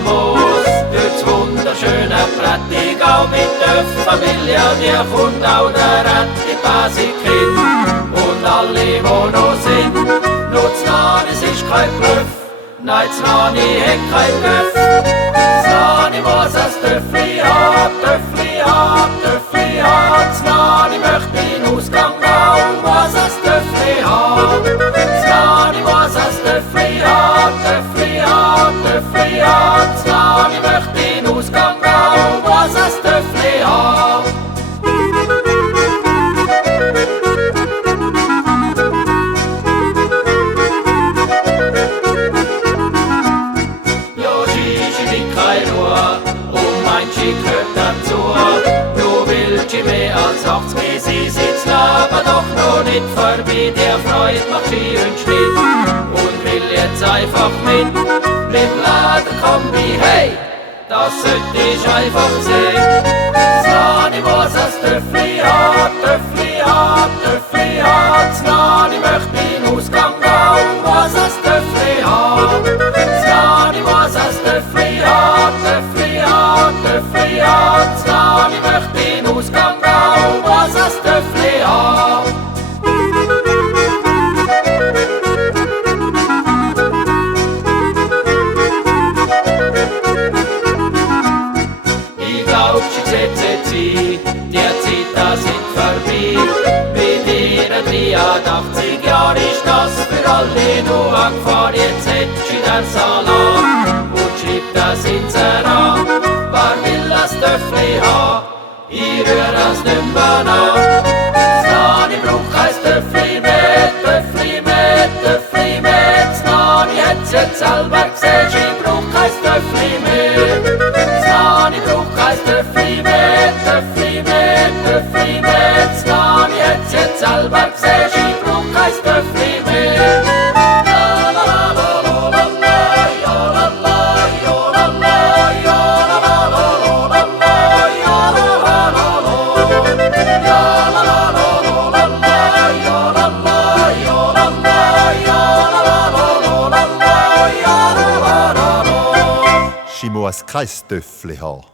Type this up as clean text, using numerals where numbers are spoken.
Moos, durchs wunderschöne Prättigau mit der Familie, die kommt auch der Rätti-Basikin. Und alle, wo noch sind, nur Znani, es ist kein Bluff, nein, Znani hat kein Bluff. Znani muss ein Töffli haben, Töffli haben, Töffli haben. Znani möchte in Ausgang gehen, muss ein Töffli haben. Znani muss ein Töffli haben, Töffli haben, Töffli haben. Znani möchte in Ausgang gehen, muss ein Töffli haben. Ja, Shishi mit kein Ruhe, und mein Schick hört dazu. Du willst mehr als 80, sie sitzt aber doch noch nicht vorbei. Der Freude macht Ski und Schnitt und will jetzt einfach mit. Mit Laden Kombi, hey, das sollte ich einfach sehen. Znani muss ein Töffli haben, Töffli haben, Töffli haben. Znani möchte in Ausgang gehen, muss ein Töffli haben. Znani muss ein Töffli haben, Töffli haben, Töffli haben. Znani möchte in Ausgang gehen, muss ein Töffli haben. Ich glaub, sie setzt sie, die Zeiten sind vorbei. Mit ihren 83 Jahren ist das für alle nur angefahren. Jetzt hat sie den Salat und schreibt das Inserat. Wer will das Töffli haben? Ich rühre es nicht mehr an. Znani braucht kein Töffli mehr, Töffli mehr, Töffli mehr. Znani hat's jetzt selber gesehen, sie braucht kein Töffli mehr. Znani braucht kein Töffli mehr, Töffli mehr, Töffli mehr. Znani hat's jetzt selber gesehen, sie braucht kein Töffli mehr. Sie muss kein Töffli haben.